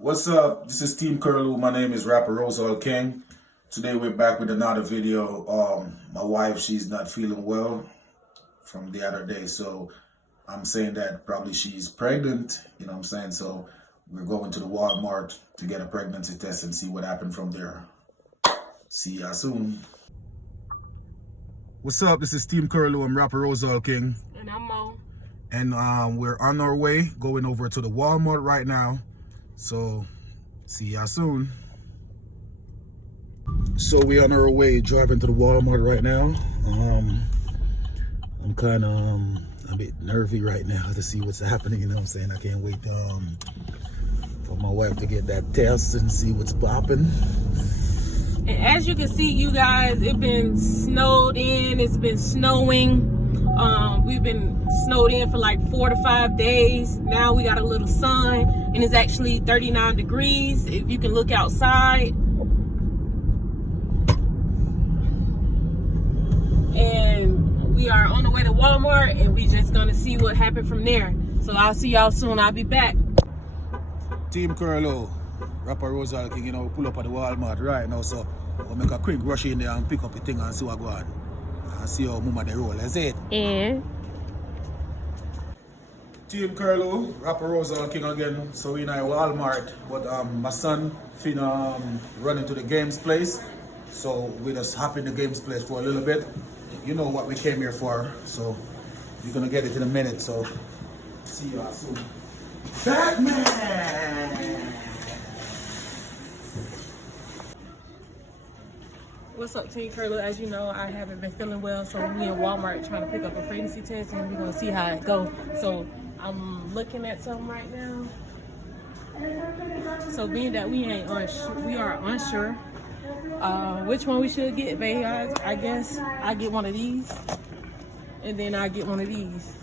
What's up? This is Team Curlew. My name is Rapper Rosal King. Today we're back with another video. My wife, she's not feeling well from the other day, so I'm saying that probably she's pregnant. You know what I'm saying? So we're going to the Walmart to get a pregnancy test and see what happened from there. See ya soon. What's up? This is Team Curlew. I'm Rapper Rosal King. And I'm Mo. And we're on our way, going over to the Walmart right now. So, see ya soon. So we're on our way, driving to the Walmart right now. I'm kind of a bit nervy right now to see what's happening. You know what I'm saying? I can't wait for my wife to get that test and see what's popping. And as you can see, you guys, it's been snowed in. It's been snowing. We've been snowed in for like 4 to 5 days. Now we got a little sun, and it's actually 39 degrees if you can look outside. And we are on the way to Walmart, and we just gonna see what happened from there. So I'll see y'all soon. I'll be back. Team Curlew, Rapper Rosal King, you know, we pull up at the Walmart right now, so we'll make a quick rush in there and pick up the thing and see what going on. And see how mama they roll, is it? And Team Curlew, Rapper Rosal King again. So we in a Walmart, but my son finna run into the games place. So we just hop in the games place for a little bit. You know what we came here for, so you're gonna get it in a minute. So see you all soon. Batman! what's up, Team Curlew? As you know, I haven't been feeling well, so we in Walmart trying to pick up a pregnancy test, and we're gonna see how it goes. So I'm looking at something right now. So being that we are unsure which one we should get, baby. I guess I get one of these, and then I get one of these.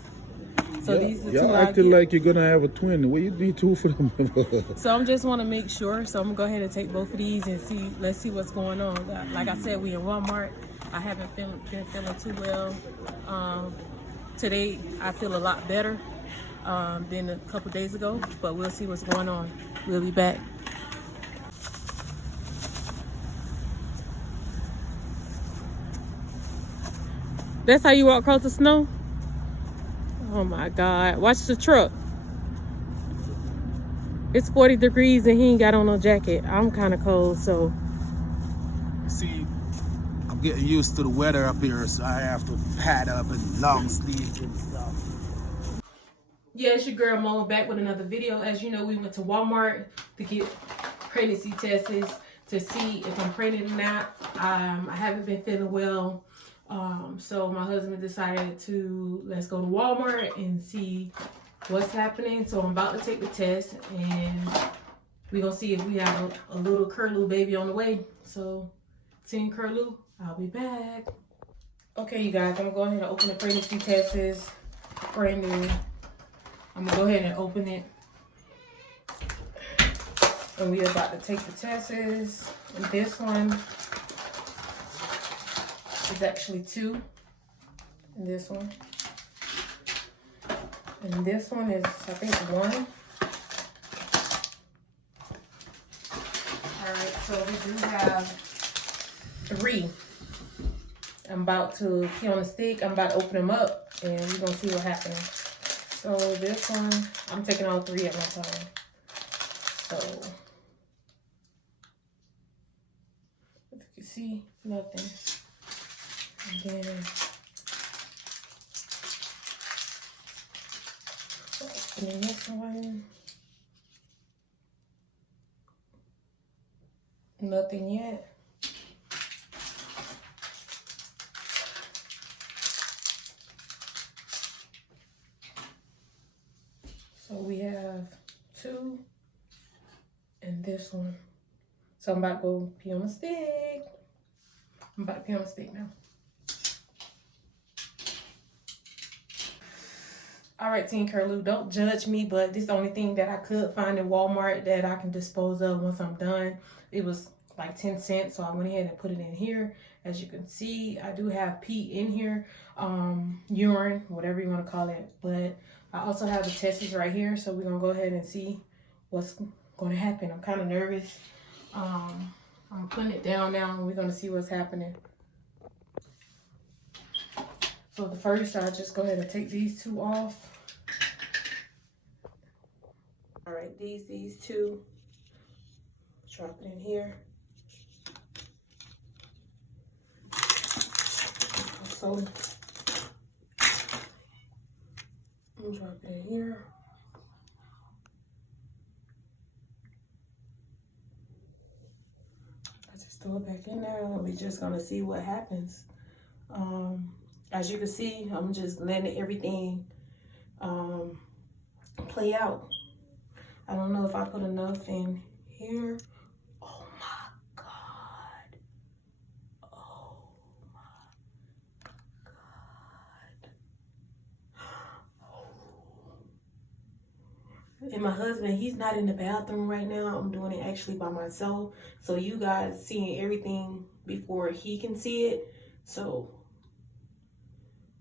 So these are the two y'all I acting get. like you're gonna have a twin. What you need two for them? So I'm just want to make sure. So I'm gonna go ahead and take both of these and see. Let's see what's going on. Like I said, we in Walmart. I haven't been feeling too well. Today I feel a lot better than a couple days ago. But we'll see what's going on. We'll be back. That's how you walk across the snow? Oh my God. Watch the truck. It's 40 degrees and he ain't got on no jacket. I'm kind of cold, so. See, I'm getting used to the weather up here, so I have to pad up and long sleeves and stuff. Yeah, it's your girl Mo back with another video. As you know, we went to Walmart to get pregnancy tests to see if I'm pregnant or not. I haven't been feeling well. So my husband decided let's go to Walmart and see what's happening. So I'm about to take the test, and we're gonna see if we have a little Curlew baby on the way. So Team Curlew, I'll be back. Okay, you guys, I'm gonna go ahead and open the pregnancy test. Is brand new. I'm gonna go ahead and open it. And we're about to take the tests. And this one is actually 2. And this one. And this one is, I think, 1. Alright, so we do have 3. I'm about to pee on the stick. I'm about to open them up, and we're gonna see what happens. So this one, I'm taking all 3 at one time. So if you can see, nothing. And then opening this one, nothing yet. So we have 2 and this one. So I'm about to go pee on the stick. I'm about to pee on the stick now. All right, Team Curlew, don't judge me, but this is the only thing that I could find in Walmart that I can dispose of once I'm done. It was like 10 cents, so I went ahead and put it in here. As you can see, I do have pee in here, urine, whatever you want to call it. But I also have the tests right here, so we're gonna go ahead and see what's going to happen. I'm kind of nervous. I'm putting it down now and we're going to see what's happening. So the first, I'll just go ahead and take these two off. All right, these two. Drop it in here. So I'm drop it in here. I just throw it back in there and we're just gonna see what happens. As you can see, I'm just letting everything play out. I don't know if I put enough in here. Oh my God. Oh my God. And my husband, he's not in the bathroom right now. I'm doing it actually by myself. So you guys seeing everything before he can see it. So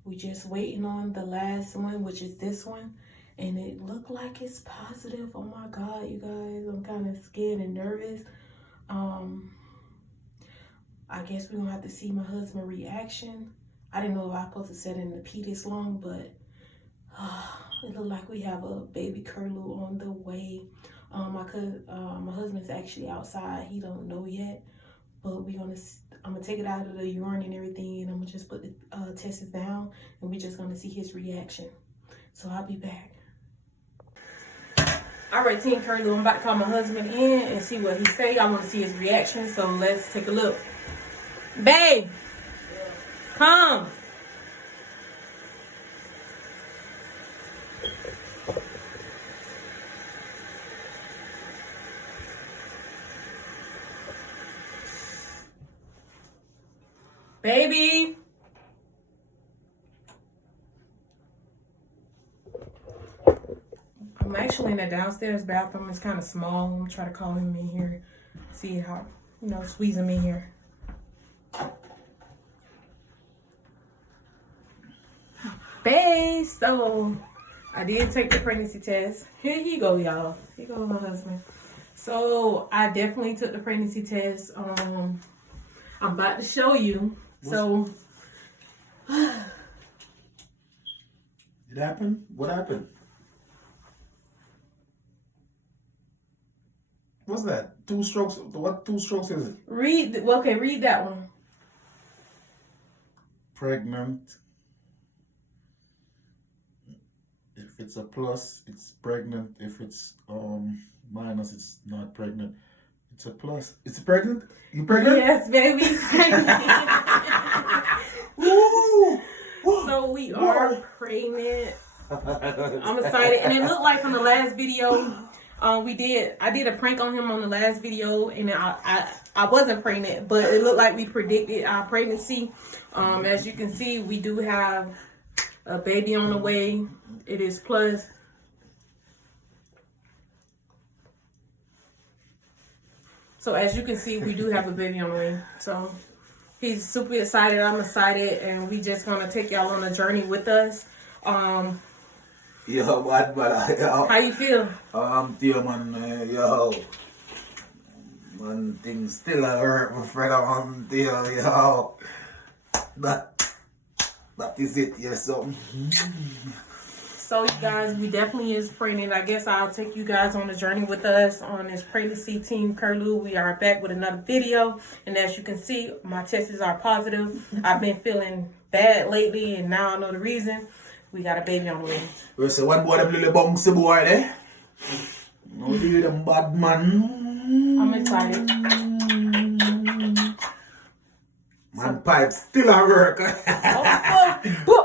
we just waiting on the last one, which is this one. And it looked like it's positive. Oh my God, you guys, I'm kind of scared and nervous. I guess we're gonna have to see my husband's reaction. I didn't know if I was supposed to set it in the pee this long, but it looked like we have a baby curlew on the way. My husband's actually outside. He don't know yet, but I'm gonna take it out of the urine and everything, and I'm gonna just put the tests down, and we're just gonna see his reaction. So I'll be back. All right, Team Curlew, I'm about to call my husband in and see what he say. I want to see his reaction, so let's take a look. Babe, come. Baby. I'm actually in the downstairs bathroom. It's kind of small. I'm gonna try to call him in here. See how, squeeze him in here. Babe, so I did take the pregnancy test. Here you go, y'all. Here goes my husband. So I definitely took the pregnancy test. I'm about to show you. So it happened? What happened? What's that? 2 strokes? What 2 strokes is it? read that one. Pregnant. If it's a plus, it's pregnant. If it's minus, it's not pregnant. It's a plus. It's pregnant? You pregnant? Yes, baby. Woo! So we are pregnant. I'm excited. And it looked like from the last video, I did a prank on him on the last video, and I wasn't pregnant, but it looked like we predicted our pregnancy. As you can see, we do have a baby on the way. It is plus. So as you can see, we do have a baby on the way. So he's super excited. I'm excited, and we just gonna take y'all on a journey with us. Yo, bad, yo. How you feel? Dear man, yo. Man, things still hurt, my friend, dear, yo. That is it, yes, so. So you guys, we definitely is pregnant. I guess I'll take you guys on a journey with us on this pregnancy, Team Curlew. We are back with another video. And as you can see, my tests are positive. I've been feeling bad lately, and now I know the reason. We got a baby on the way. We say one boy, them little bouncy boy, eh? No, do them bad man. I'm excited. Man, pipe still at work. Oh,